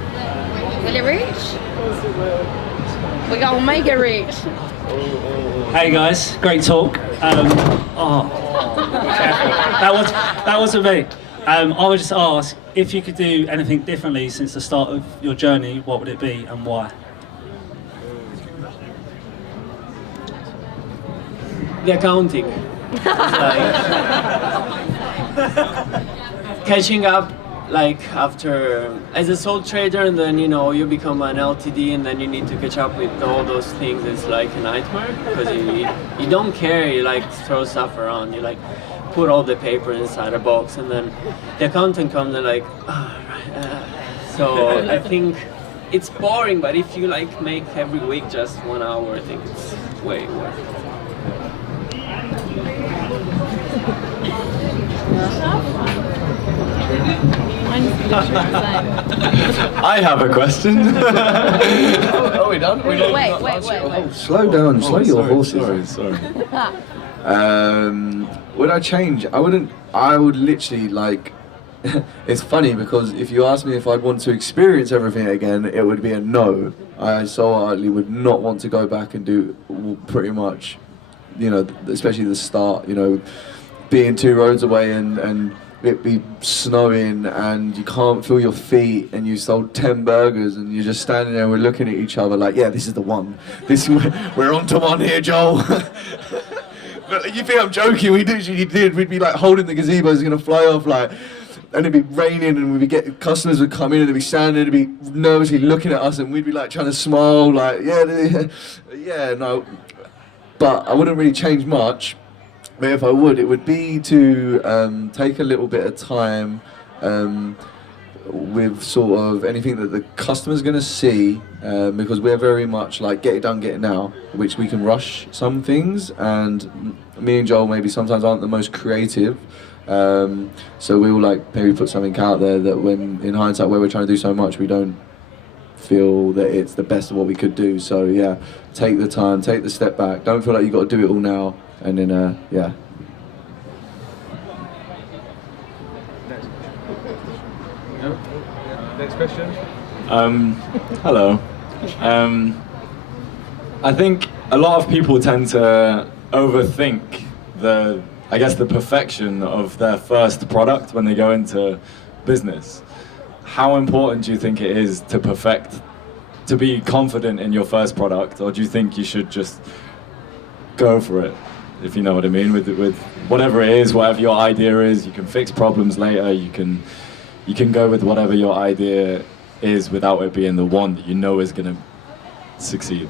Will it reach? We're going to make it reach. Hey guys, great talk. That wasn't me. I would just ask if you could do anything differently since the start of your journey, what would it be and why? The accounting. Catching up, like after as a sole trader, and then you become an LTD, and then you need to catch up with all those things. It's like a nightmare because you don't care. You like throw stuff around. You like put all the paper inside a box, and then the accountant comes and like, so I think it's boring. But if you like make every week just 1 hour, I think it's way worth it. I have a question. Are we done? Wait. Oh, slow down. Slow your horses. Sorry. Would I change? I wouldn't. I would literally it's funny because if you ask me if I'd want to experience everything again, it would be a no. I so hardly would not want to go back and do pretty much, you know, especially the start, you know, being 2 roads away and it be snowing and you can't feel your feet and you sold 10 burgers and you're just standing there and we're looking at each other like, yeah, this is the one. We're on to one here, Joel. But you think I'm joking? We literally did. We'd be like holding the gazebo's gonna fly off, like, and it'd be raining and we'd get customers would come in and they'd be standing, they'd be nervously looking at us and we'd be like trying to smile, like, yeah, no. But I wouldn't really change much. But if I would, it would be to take a little bit of time with sort of anything that the customer's going to see, because we're very much like get it done, get it now, which we can rush some things, and me and Joel maybe sometimes aren't the most creative, so we'll like maybe put something out there that when in hindsight where we're trying to do so much we don't feel that it's the best of what we could do. So yeah, take the time, take the step back, don't feel like you've got to do it all now, and then yeah. Next question. Hello. I think a lot of people tend to overthink the perfection of their first product when they go into business. How important do you think it is to be confident in your first product, or do you think you should just go for it, if you know what I mean, with whatever it is, whatever your idea is? You can fix problems later, you can go with whatever your idea is without it being the one that you know is going to succeed.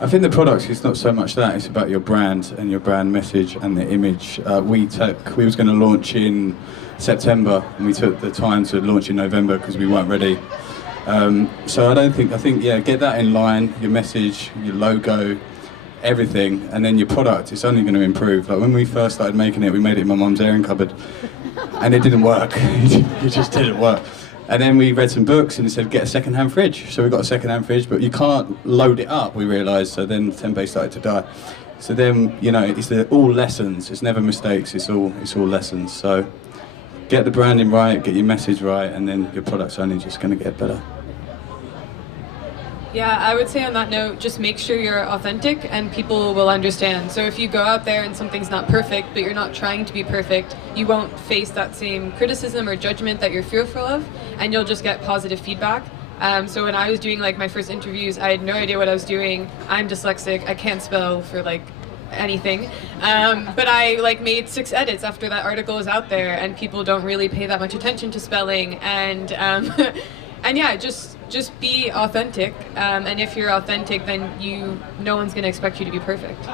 I think the product is not so much that, it's about your brand and your brand message and the image. We was going to launch in September and we took the time to launch in November because we weren't ready. So I think yeah, get that in line, your message, your logo, everything, and then your product, it's only going to improve. Like when we first started making it, we made it in my mum's airing cupboard and it didn't work. It just didn't work. And then we read some books and it said get a second-hand fridge. So we got a second-hand fridge, but you can't load it up, we realised. So then Tempeh started to die. So then, you know, it's all lessons. It's never mistakes. It's all lessons. So get the branding right, get your message right, and then your product's only just going to get better. Yeah, I would say on that note, just make sure you're authentic and people will understand. So if you go out there and something's not perfect, but you're not trying to be perfect, you won't face that same criticism or judgment that you're fearful of, and you'll just get positive feedback. So when I was doing like my first interviews, I had no idea what I was doing. I'm dyslexic, I can't spell for like anything. But I like made 6 edits after that article was out there, and people don't really pay that much attention to spelling. And and yeah, just be authentic, and if you're authentic, then no one's going to expect you to be perfect.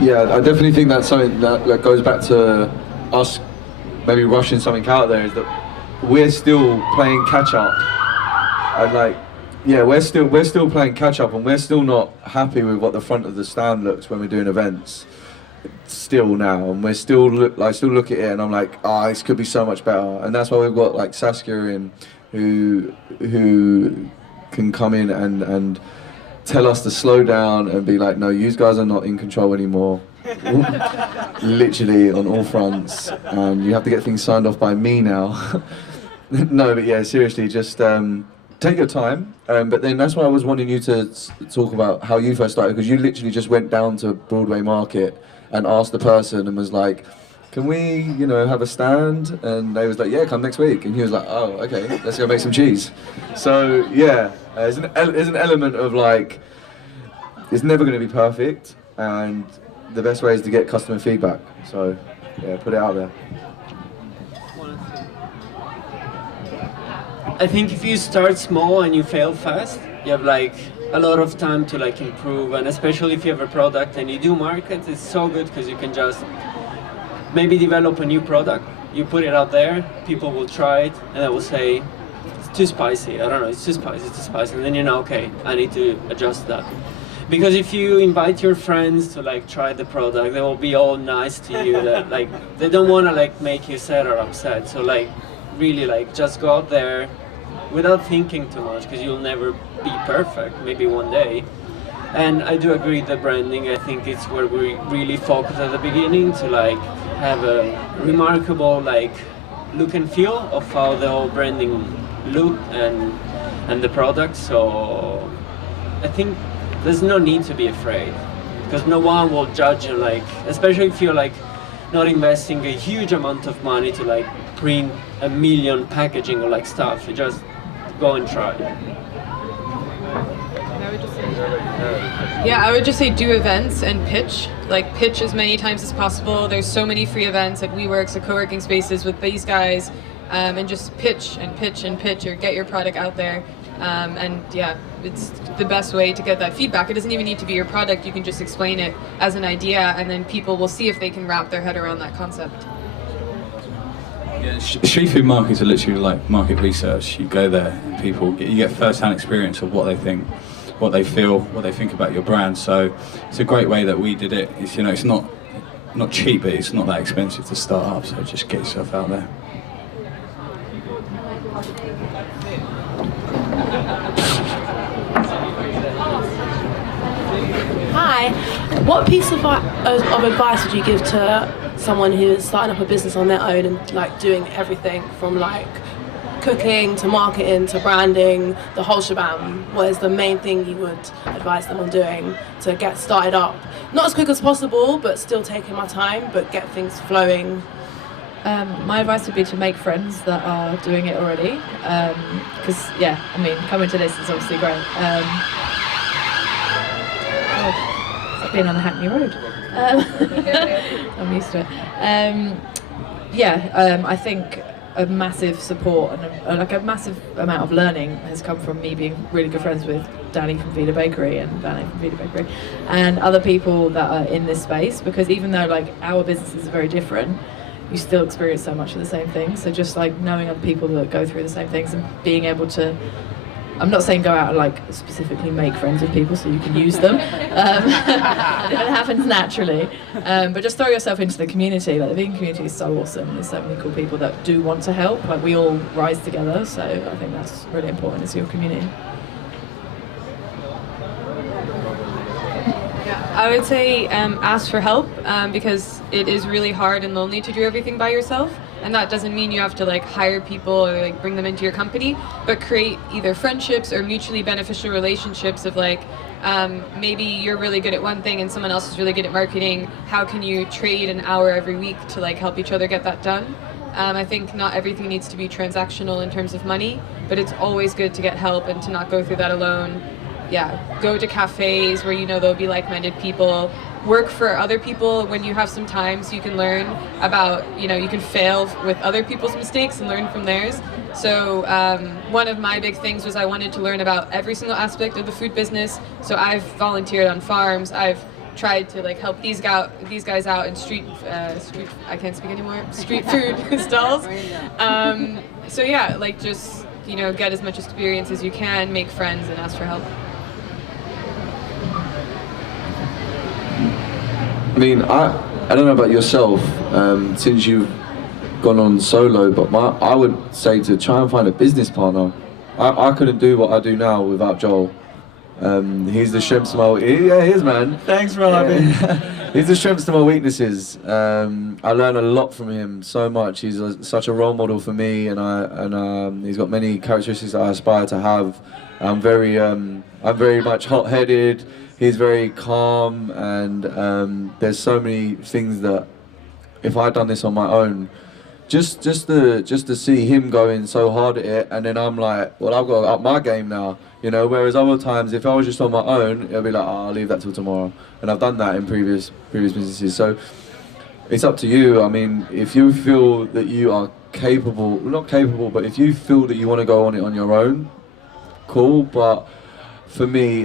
Yeah, I definitely think that's something that goes back to us maybe rushing something out there, is that we're still playing catch up. And like, yeah, we're still playing catch up, and we're still not happy with what the front of the stand looks when we're doing events. Still now, and I still look at it and I'm like, this could be so much better. And that's why we've got like Saskia in, who can come in and tell us to slow down and be like, no, you guys are not in control anymore. Literally on all fronts, and you have to get things signed off by me now. No, but yeah, seriously, just take your time. But then that's why I was wanting you to talk about how you first started, because you literally just went down to Broadway Market and asked the person and was like, can we, have a stand? And they was like, yeah, come next week. And he was like, oh, okay, let's go make some cheese. So yeah, there's an element of like, it's never going to be perfect, and the best way is to get customer feedback. So yeah, put it out there. I think if you start small and you fail fast, you have like a lot of time to like improve, and especially if you have a product and you do market, it's so good because you can just maybe develop a new product, you put it out there, people will try it and they will say it's too spicy, I don't know, it's too spicy, and then you know, okay, I need to adjust that. Because if you invite your friends to like try the product, they will be all nice to you, that like they don't want to like make you sad or upset. So like really like just go out there without thinking too much, because you'll never be perfect, maybe one day. And I do agree that branding, I think it's where we really focus at the beginning to like have a remarkable like look and feel of how the whole branding look and the product. So I think there's no need to be afraid, because no one will judge you, like, especially if you're like not investing a huge amount of money to like print 1 million packaging or like stuff. You just go and try. Yeah, I would just say do events and pitch. Like pitch as many times as possible. There's so many free events at WeWorks, at co-working spaces with these guys, and just pitch and pitch and pitch, or get your product out there. And yeah, it's the best way to get that feedback. It doesn't even need to be your product. You can just explain it as an idea, and then people will see if they can wrap their head around that concept. Yeah, street food markets are literally like market research. You go there and you get first-hand experience of what they think, what they feel, what they think about your brand. So it's a great way that we did it. It's, you know, it's not cheap, but it's not that expensive to start up. So just get yourself out there. Hi, what piece of advice would you give to someone who is starting up a business on their own and like doing everything from like cooking to marketing to branding, the whole shebang? What is the main thing you would advise them on doing to get started up? Not as quick as possible, but still taking my time, but get things flowing. My advice would be to make friends that are doing it already, because yeah, I mean, coming to this is obviously great. It's like being on a Hackney Road. I'm used to it. I think a massive support and a massive amount of learning has come from me being really good friends with Danny from Vida Bakery and other people that are in this space, because even though like our businesses are very different, you still experience so much of the same things. So just like knowing other people that go through the same things and being able to, I'm not saying go out and like specifically make friends with people so you can use them. It happens naturally. But just throw yourself into the community. Like the vegan community is so awesome. There's so many cool people that do want to help. Like we all rise together. So I think that's really important, is your community. I would say ask for help, because it is really hard and lonely to do everything by yourself. And that doesn't mean you have to like hire people or like bring them into your company, but create either friendships or mutually beneficial relationships of like, maybe you're really good at one thing and someone else is really good at marketing. How can you trade an hour every week to like help each other get that done? I think not everything needs to be transactional in terms of money, but it's always good to get help and to not go through that alone. Yeah, go to cafes where you know there'll be like-minded people. Work for other people when you have some time, so you can learn about, you know, you can fail with other people's mistakes and learn from theirs. So one of my big things was I wanted to learn about every single aspect of the food business. So I've volunteered on farms. I've tried to like help these guys out in street I can't speak anymore, street food stalls. So yeah, like just, you know, get as much experience as you can, make friends, and ask for help. I mean, I don't know about yourself, since you've gone on solo, but I would say to try and find a business partner. I couldn't do what I do now without Joel. He's the strengths to my man. Thanks, Robbie. He's the strengths to my weaknesses. I learn a lot from him, so much. He's such a role model for me, and he's got many characteristics that I aspire to have. I'm very much hot-headed. He's very calm, and there's so many things that if I'd done this on my own, just to see him going so hard at it, and then I'm like, well, I've got to up my game now, you know. Whereas other times, if I was just on my own, it'll be like, oh, I'll leave that till tomorrow, and I've done that in previous businesses. So it's up to you. I mean, if you feel that you are capable, not capable, but if you feel that you want to go on it on your own, cool. But for me,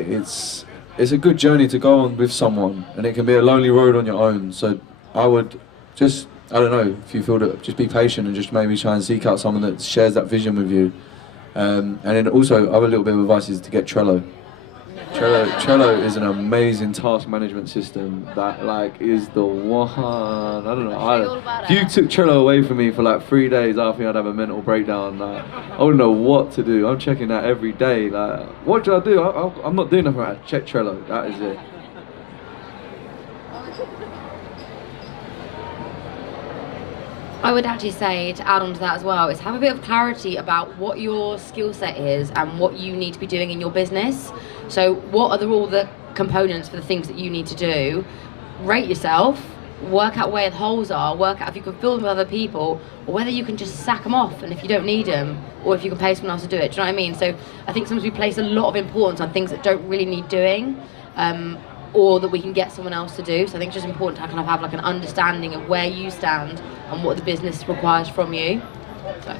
it's a good journey to go on with someone, and it can be a lonely road on your own. So I would just, I don't know, if you feel that, just be patient and just maybe try and seek out someone that shares that vision with you. And then also, other little bit of advice is to get Trello. Trello is an amazing task management system that like is the one. I don't know. If you took Trello away from me for like 3 days, I think I'd have a mental breakdown. Like, I wouldn't know what to do. I'm checking that every day. Like, what should I do? I'm not doing nothing. I check Trello. That is it. I would actually say, to add on to that as well, is have a bit of clarity about what your skill set is and what you need to be doing in your business. So what are all the components for the things that you need to do? Rate yourself, work out where the holes are, work out if you can fill them with other people, or whether you can just sack them off and if you don't need them, or if you can pay someone else to do it. Do you know what I mean? So I think sometimes we place a lot of importance on things that don't really need doing. Or that we can get someone else to do. So I think it's just important to kind of have like an understanding of where you stand and what the business requires from you. So.